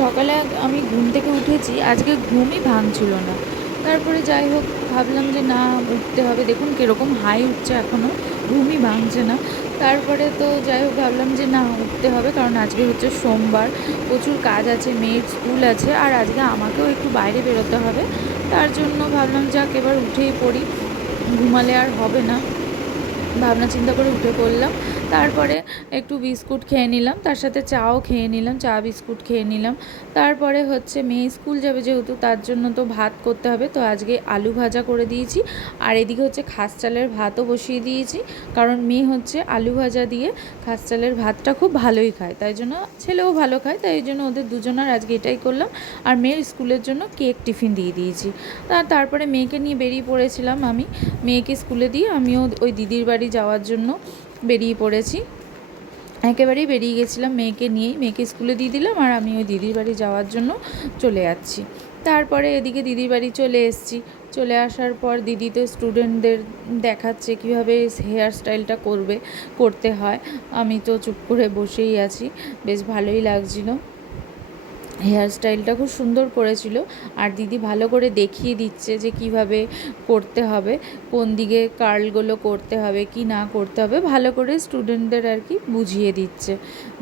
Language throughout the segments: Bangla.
সকালে আমি ঘুম থেকে উঠেছি, আজকে ঘুমই ভাঙছিল না। তারপরে যাই হোক ভাবলাম যে না, উঠতে হবে। দেখুন কীরকম হাই উঠছে, এখনও ঘুমই ভাঙছে না। তারপরে তো যাই হোক ভাবলাম যে না, উঠতে হবে, কারণ আজকে হচ্ছে সোমবার, প্রচুর কাজ আছে, মেয়ের স্কুল আছে, আর আজকে আমাকেও একটু বাইরে বেরোতে হবে। তার জন্য ভাবলাম যাক এবার উঠেই পড়ি, ঘুমালে আর হবে না। ভাবনা চিন্তা করে উঠে পড়লাম। তারপরে একটু বিস্কুট খেয়ে নিলাম, তার সাথে চাও খেয়ে নিলাম, চা বিস্কুট খেয়ে নিলাম। তারপরে হচ্ছে মেয়ে স্কুল যাবে যেহেতু, তার জন্য তো ভাত করতে হবে, তো আজকে আলু ভাজা করে দিয়েছি। আর এদিকে হচ্ছে খাস চালের ভাতও বসিয়ে দিয়েছি, কারণ মেয়ে হচ্ছে আলু ভাজা দিয়ে খাস চালের ভাতটা খুব ভালোই খায়, তাই জন্য ছেলেও ভালো খায়, তাই জন্য ওদের দুজনের আজকে এটাই করলাম। আর মেয়ের স্কুলের জন্য কেক টিফিন দিয়ে দিয়েছি। তারপরে মেয়েকে নিয়ে বেরিয়ে পড়েছিলাম আমি। মেয়েকে স্কুলে দিয়ে আমিও ওই দিদির বাড়ি যাওয়ার জন্য বেরিয়ে পড়েছি। একেবারেই বেরিয়ে গেছিলাম মেয়েকে নিয়েই, মেয়েকে স্কুলে দিয়ে দিলাম আর আমি ওই দিদির বাড়ি যাওয়ার জন্য চলে যাচ্ছি। তারপরে এদিকে দিদির বাড়ি চলে এসেছি। চলে আসার পর দিদি তো স্টুডেন্টদের দেখাচ্ছে কীভাবে হেয়ার স্টাইলটা করতে হয়। আমি তো চুপ করে বসেই আছি, বেশ ভালোই লাগছিলো। হেয়ার স্টাইলটা খুব সুন্দর করেছিল, আর দিদি ভালো করে দেখিয়ে দিচ্ছে যে কিভাবে করতে হবে, কোন দিকে কার্লগুলো করতে হবে কি না করতে হবে, ভালো করে স্টুডেন্টদের আর কি বুঝিয়ে দিচ্ছে,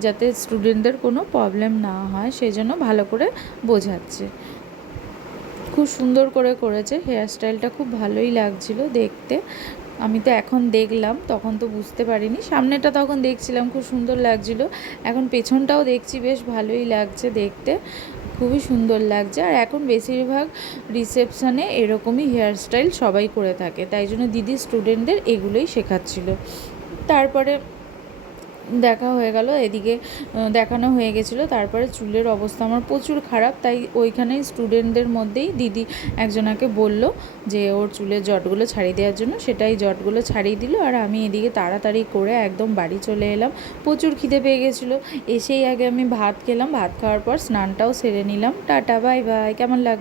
যাতে স্টুডেন্টদের কোনো প্রবলেম না হয়, সেই জন্য ভালো করে বোঝাচ্ছে। খুব সুন্দর করে করেছে, হেয়ার স্টাইলটা খুব ভালোই লাগছিল দেখতে। আমি তো এখন দেখলাম, তখন তো বুঝতে পারিনি, সামনেটা তখন দেখছিলাম খুব সুন্দর লাগছিল, এখন পেছনটাও দেখছি বেশ ভালোই লাগছে দেখতে, খুবই সুন্দর লাগছে। আর এখন বেশিরভাগ রিসেপশানে এরকমই হেয়ার স্টাইল সবাই করে থাকে, তাই জন্য দিদি স্টুডেন্টদের এগুলোই শেখাচ্ছিল। তারপরে দেখা হয়ে গেল, এদিকে দেখানো হয়ে গেছিলো। তারপরে চুলের অবস্থা আমার প্রচুর খারাপ, তাই ওইখানেই স্টুডেন্টদের মধ্যেই দিদি একজনাকে বলল যে ওর চুলের জটগুলো ছাড়িয়ে দেওয়ার জন্য, সেটাই জটগুলো ছাড়িয়ে দিল। আর আমি এদিকে তাড়াতাড়ি করে একদম বাড়ি চলে এলাম, প্রচুর খিদে পেয়ে গেছিলো। এসেই আগে আমি ভাত খেলাম, ভাত খাওয়ার পর স্নানটাও সেরে নিলাম। Tata, bye bye. কেমন লাগলো?